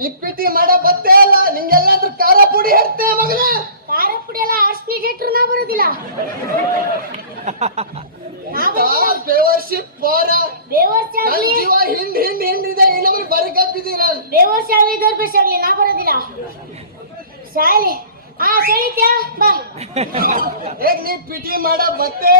ನಿಪ್ಪಿಟ್ಟಿ ಮಾಡ ಬತ್ತೇ ಅಲ್ಲ ನಿಂಗೆಲ್ಲಾದ್ರೂ ಖಾರ ಪುಡಿ ಹಿಡ್ತೆ ಮಗನ. ಖಾರ ಪುಡಿ ಎಲ್ಲ ಅಷ್ಟು ಹಿಟ್ರು ನಾ ಬರುದಿಲ್ಲ. ಬೇವರ್ಶಿಪ್ ಪೋರ ಬೇವರ್ಶ ಆಗ್ಲಿ. ಜೀವ ಹಿಂಡ್ ಹಿಂಡ್ ಹಿಂಡಿದೆ ಈ ನಮಗೆ ಬರಿ ಕಪ್ಪಿದ್ದೀವಿ ನಾನು. ನಾ ಬರೋದಿಲ್ಲ. ಶಾಲೆ ಹಾ ಕಳಿತ್ಯ ಬಾ. ಏಕ್ ನೀ ಪಿಟಿ ಮಾಡ ಬತ್ತೇ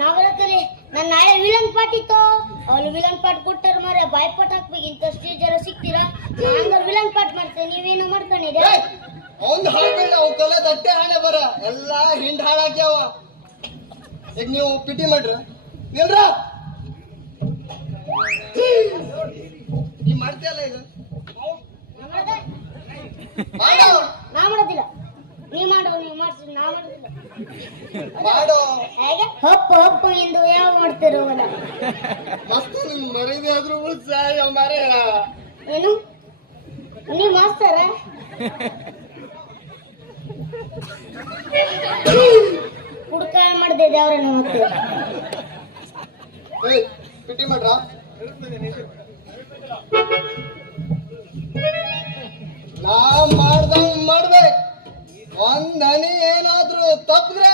ನಾ ಬರತ್ತಲೆ ನನ್ನ ನಾಳೆ ವೀರನ್ ಪಾಟಿತ್ತು ಇತ್ತು ವಿಲನ್ ಪಾಟ್ ಕೊಟ್ಟಾರ ಮಾರ ಬಾಯ್ ಪಾಟ್ ಹಾಕ್ಬೇಕು, ಇಂಥ ಸ್ಟೇಜ್ ಎಲ್ಲ ಸಿಗ್ತೀರಾ? ನಾನು ವಿಲನ್ ಪಾಟ್ ಮಾಡ್ತೇನೆ, ನೀವೇನು ಮಾಡ್ತಾನಿದೆ ಅವ್ನ್ ಹಾಳ್ಬೇಡ ಅವ್ ಕಲೆ ದಟ್ಟೆ ಹಾಳೆ ಬರ. ಎಲ್ಲಾ ಹಿಂಡ್ ಹಾಳಾಗ್ಯಾವ. ಈಗ ನೀವು ಪಿಟಿ ಮಾಡ್ರ. ನಿಲ್ರ. ನೀ ಮಾಡ್ತೀಯಲ್ಲ ಇದು ಮಾಡು ನಾ ಮಾಡೋದಿಲ್ಲ ನೀ ಮಾಡೋ ನೀವು ಮಾಡ್ಸಿ ನಾ ಮಾಡೋದಿಲ್ಲ ಮಾಡು ಹೇಗೆ ಹಪ್ಪು ಹಪ್ಪು ಎಂದು ಯಾವ ಮಾಡ್ತಿರೋ ಮಸ್ತ್ ನಿನ್ ಮರೀದೆ ಆದ್ರೂ ಉಳ್ಸಾಯ ಮಾರ ಏನು? ನೀ ಮಾಸ್ತರ? ಹುಡ್ಕ ಮಾಡಿದೆ ದೇವ್ರನ್ನ ಮತ್ತೆ. ಬಿಟ್ಟಿ ಮಾಡ್ರ? ತಪ್ಪದ್ರ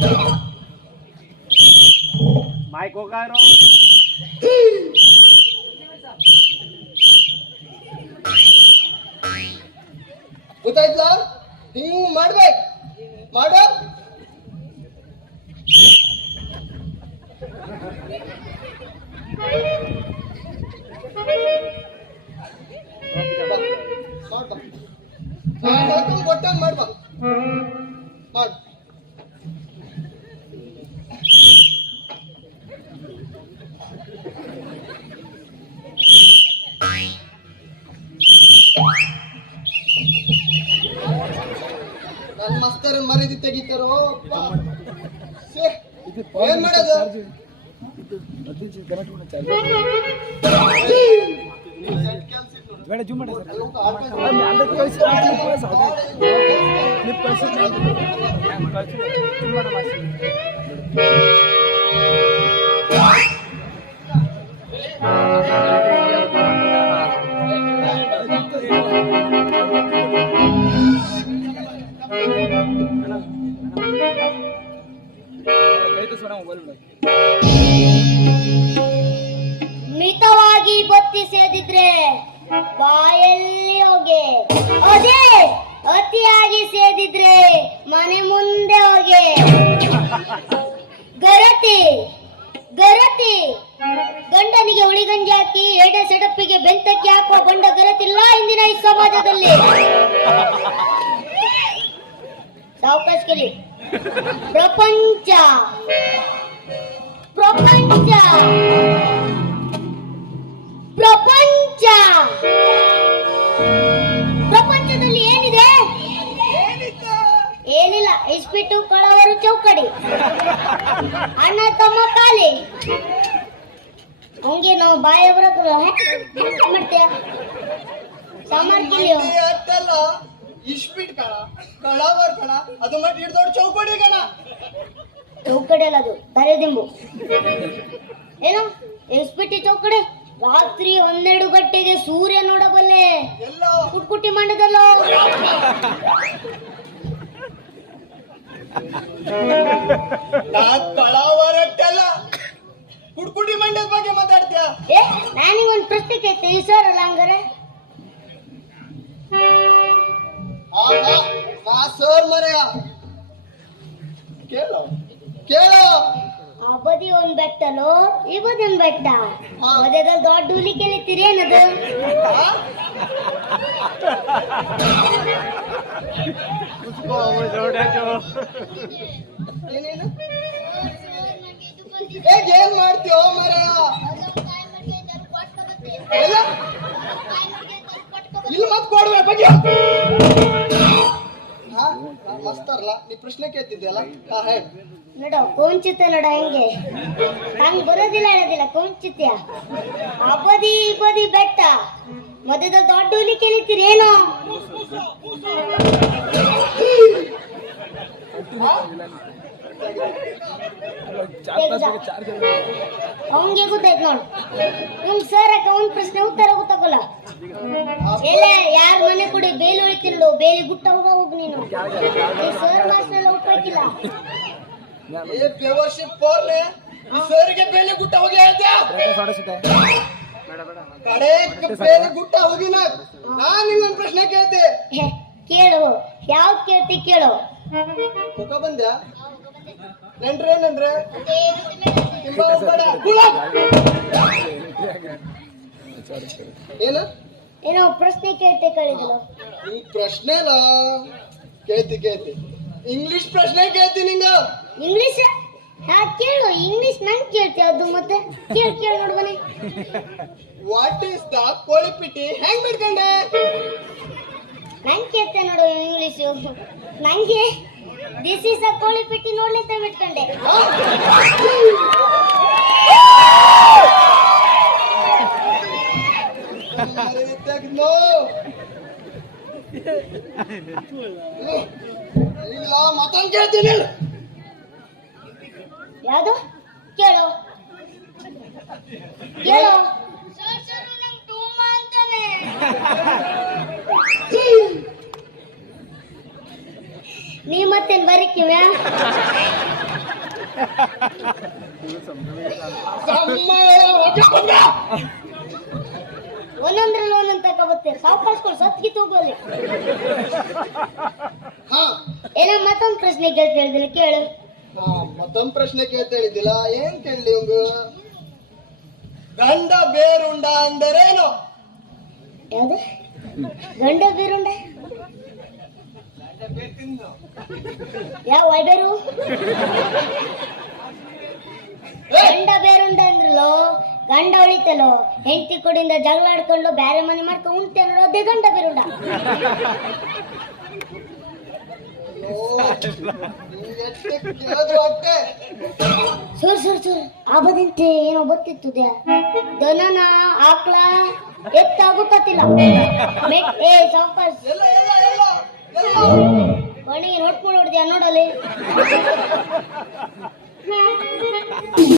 Thank you. પોકારો ಗೊತ್ತಾಯ್ತಾ ನೀವು ಮಾಡ್ಬೇಕು ಮಾಡ ಮಾಡ್ಬಾ ಮಾಡ್ಬಾ ತೆಗಿತಾರೋ ಏನ್ ಮಾಡೋದು? ಬೇಡ ಜೂಮ್ ಮಾಡಿ ಸರ್. ಸೇದಿದ್ರೆ ಬಾಯಲ್ಲಿ ಹೋಗೆ. ಅದೇ, ಅತಿಯಾಗಿ ಸೇದಿದ್ರೆ ಮನೆ ಮುಂದೆ ಹೋಗೆ. ಗರತಿ ಗರತಿ. ಗಂಡನಿಗೆ ಉಳಿಗಂಜಿ ಹಾಕಿ ಎಡೆ ಸೆಡಪ್ಪಿಗೆ ಬೆಂತಕ್ಕೆ ಹಾಕುವ ಗಂಡ ಗರತಿಲ್ಲ ಇಂದಿನ ಈ ಸಮಾಜದಲ್ಲಿ. ಸಾವಕಾಶ ಪ್ರಪಂಚ. ಪ್ರಪಂಚ. ಬಾಯ ಬರಕಲ್ಲ ಮಾಡ್ತೀಯ? ಸಾಮರ್ಥ್ಯ ಮಂದಿ ಅಟ್ಟಲ್ಲ ಇಷ್ಪಿಟ್ ಕಣ ಕಳವರ್ ಕಣ ಅದು ಮಾಡಿ ಹಿಡ್ದೋಡ್ ಚೌಕಡಿ ಕಣ. ಚೌಕಡಿ ಅಲ್ಲ ಅದು ತರೆದಿಂಬು ಏನು? ಇಸ್ಪಿಟ್ಟಿ ಚೌಕಡಿ? ರಾತ್ರಿ ಹನ್ನೆರಡು ಗಂಟೆಗೆ ಸೂರ್ಯ ನೋಡಬಲ್ಲೆ. ಎಲ್ಲ. ಕುಟ್ಕುಟ್ಟಿ ಮಾಡಿದಲ್ಲ? ನಾನ್ ಕಳವರ್ ಅಟ್ಟಲ್ಲ ಕುಡ್ಕುಡಿ ಮಂಡ್ಯದ ಬಗ್ಗೆ ಮಾತಾಡ್ತೀಯ? ಏ ನಾನಿಗೆ ಒಂದು ಪ್ರಶ್ನೆ ಕೇಳ್ತೀನಿ. ಸರ್ ಅಲ್ಲ ಹಂಗಾರೆ? ಆ ಸರ್ ಮರೆಯ. ಕೇಳು? ಕೇಳು? ಆ ಬದಿ ಒಂದ್ ಬೆಟ್ಟಲು ಈ ಬದಿ ಒಂದ್ ಬೆಟ್ಟ. ಮಧ್ಯದಲ್ಲಿ ದೊಡ್ಡ ಹುಲಿ ಕೇಳಿತೀರಿ ಏನದು? ಇಲ್ಲಿ ಕೊಡುವೆ ಬಗ್ಗೆ ಬಗ್ಗೆ ನೀ ಪ್ರಶ್ನೆ ಕೇಳ್ತಿದ್ದೆಲ್ಲ ಹಾ ಹೇಳ. ನೋಡ ಕೊಂಚಿತ ನೋಡ ಹೆಂಗೆ? ಹಂಗ್ ಬರೋದಿಲ್ಲ ಹೇಳೋದಿಲ್ಲ ಕೊಂಚಿತ್ಯ ಅಬದಿ ಇಬದಿ ಬೆಟ್ಟ. ಮಧ್ಯದ ದೊಡ್ಡ ಹುಲಿ ಕೇಳಿತೀರಿ ಏನೋ? ಅವಂಗೆ ಗೊತ್ತಾಯ್ತು ನೋಡು. ನಿಮ್ ಸರ್ ಅಕ್ಕ ಒಂದ್ ಪ್ರಶ್ನೆ ಉತ್ತರ ಗೊತ್ತಾಗಲ್ಲ. ಎಲ್ಲ ಯಾರ ಮನೆ ಕುಡಿ ಬೇಲಿ ಉಳಿತಿರ್ಲು ಬೇಲಿ ಗುಟ್ಟ ಹೋಗ ಹೋಗ್ ನೀನು. ಸರ್ ಮಾಸ್ಟರ್ ಏ ಪೋರ್ಲೆ ಸರ್ಗೆ ಬೇಲಿ ಗುಟ್ಟ ಹೋಗಿ ಹೇಳ್ತ್ಯಾ? ಬೇಡ ಬೇಡ. ಕಡೆ ಬೇಲಿ ಗುಟ್ಟ ಹೋಗಿನ ನಾನ್ ನಿಂಗೊಂದ್ ಪ್ರಶ್ನೆ ಕೇಳ್ತೆ. ಕೇಳು. ಯಾವ್ದ್ ಕೇಳ್ತಿ ಕೇಳು. ಮುಖ ಬಂದ ನೆಂಟ್ರೆ. ಗುಲಾಬ್. ಏನ? ಏನೋ ಪ್ರಶ್ನೆ ಕೇಳ್ತೆ ಕೇಳಿದ್ರು ನಿಂಗ್ ಇಲ್ಲ ಕೇಳ್ತಿ ಕೇಳ್ತಿ. ಇಂಗ್ಲಿಷ್ ಪ್ರಶ್ನೆ ಕೇಳ್ತಿ ನಿಂಗ? ಇಂಗ್ಲಿಷ್ ಹಾ ಕೇಳು. ಇಂಗ್ಲಿಷ್ ನಂಗೆ ಕೇಳ್ತಿ ಅದು ಮತ್ತೆ. ಕೇಳ್ ಕೇಳು ನೋಡ್ಬನೆ ವಾಟ್ ಈಸ್ ದ ಕೋಳಿ ಪಿಟಿ ಹೆಂಗ್ ಬಿಡ್ಕಂಡೆ ನಂಗೆ ಕೇಳ್ತೆ ನೋಡು ಇಂಗ್ಲಿಷ್ ನಂಗೆ ದಿಸ್ ಇಸ್ ಅ ಕೋಳಿ ಪೆಟ್ಟಿ ನೋಡ್ಲಿಕ್ಕೆ ಬಿಟ್ಕೊಂಡೆ ನೋ ಇಲ್ಲ ಮತ್ತೊಂದ್ ಕೇಳ್ತೀನಿ ಯಾವುದು ಕೇಳು ಕೇಳು ನೀ ಮತ್ತೇನ್ ಬರೀಕಿವ್ಯಾ ಒಂದೊಂದ್ರಲ್ಲಿ ಒಂದೊಂದ್ ತಕ ಬರ್ತೀರಿ ಸಾವ್ಕಾಸ್ಕೊಂಡು ಸತ್ಗಿ ತಗೋಲಿ ಹಾ. ಏನೋ ಮತ್ತೊಂದ್ ಪ್ರಶ್ನೆ ಕೇಳ್ತಾ ಹೇಳಿದಿಲ್ಲ ಕೇಳು. ಹಾ, ಮತ್ತೊಂದ್ ಪ್ರಶ್ನೆ ಕೇಳ್ತೇಳಿದ್ದಿಲ್ಲ ಏನ್ ಕೇಳಲಿ ಒಂದು ಗಂಡ ಬೇರುಂಡ ಅಂದರೇನು? ಯಾವ್ದು? ಗಂಡ ಬೇರುಂಡ? ಯಾವ ಬೇರು ಅಂದ್ರಲ್ಲೋ ಗಂಡ ಉಳಿತಲೋ ಹೆಂಡತಿ ಕೊಡಿಂದ ಜಗಳ ಆಡ್ಕೊಂಡು ಬ್ಯಾರೆ ಮನೆ ಮಾಡ್ಕೊಂಡು ಉಂಟೆ ನೋಡೋದೇ ಗಂಡ ಬಿರುಂಡ. ಸುರ್ ಸುರ್ ಸುರ್. ಆಬದಂತೆ ಏನೋ ಗೊತ್ತಿತ್ತು. ದನನ, ಆಕ್ಳ ಏ ಎಲ್ಲ ಎಲ್ಲ ಎಲ್ಲ ಮನೆಗೆ ನೋಡ್ಕೊಂಡು ಹೊಡ್ದ್ಯಾ ನೋಡಲಿ